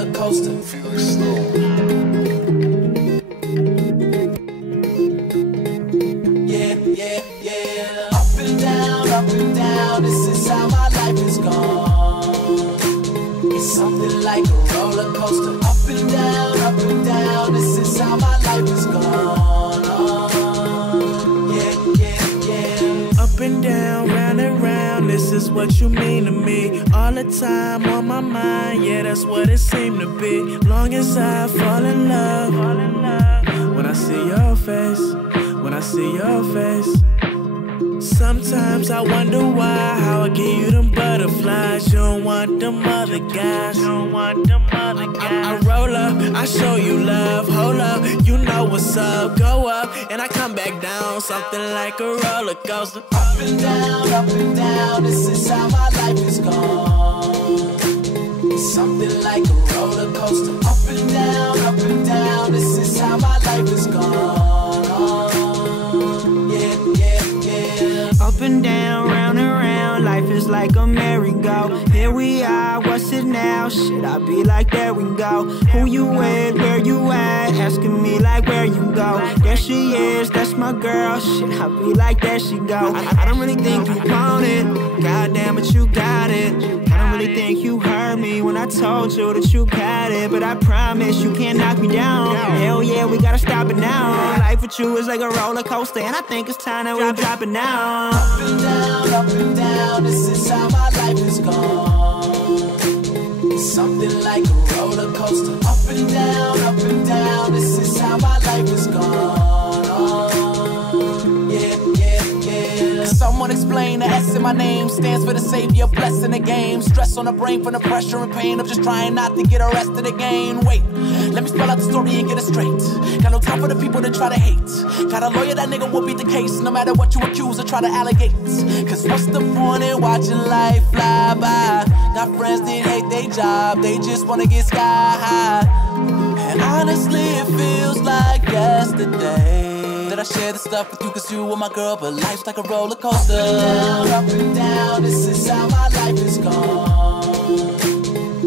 roller coaster. Feel slow. Yeah, yeah, yeah. Up and down, this is how my life is gone. It's something like a roller coaster. Up and down, this is how my life is gone. Yeah, yeah, yeah. Up and down, round and round, this is what you mean to me. All the time on my mind, yeah, that's what it seemed to be. Long as I fall in love, when I see your face, when I see your face. Sometimes I wonder why, how I give you them butterflies. You don't want them other guys. You don't want them other guys. I roll up, I show you love. Hold up, you know what's up. Go up, and I come back down. Something like a roller coaster. Up and down, this is how my life is gone. It's something like a roller coaster. Up and down, this is how my life is gone. Up and down, round and round, life is like a merry-go. Here we are, what's it now? Shit, I be like, there we go. Who you with, where you at? Asking me like, where you go? There she is, that's my girl. Shit, I be like, there she go. I don't really think you want it, goddamn, but you got it. I don't really think you heard me when I told you that you got it, but I promise you can't knock me down. Hell yeah, we gotta stop it now. Life with you is like a roller coaster, and I think it's time that we drop it down. Up and down, this is how my life is gone. It's something like a roller coaster. Up and down, this is how my life is gone. Yeah, yeah, yeah. Someone explain the S in my name stands for the savior, blessing the game. Stress on the brain from the pressure and pain of just trying not to get arrested again. Wait, let me spell out the story and get it straight. Got no time for the people that try to hate. Got a lawyer, that nigga will beat the case, no matter what you accuse or try to allegate. Cause what's the point in watching life fly by? Got friends that hate their job, they just wanna get sky high. And honestly, it feels like yesterday that I shared the stuff with you, cause you were my girl, but life's like a roller coaster. Up and down, this is how my life is gone.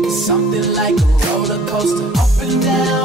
It's something like a roller coaster. Up and down,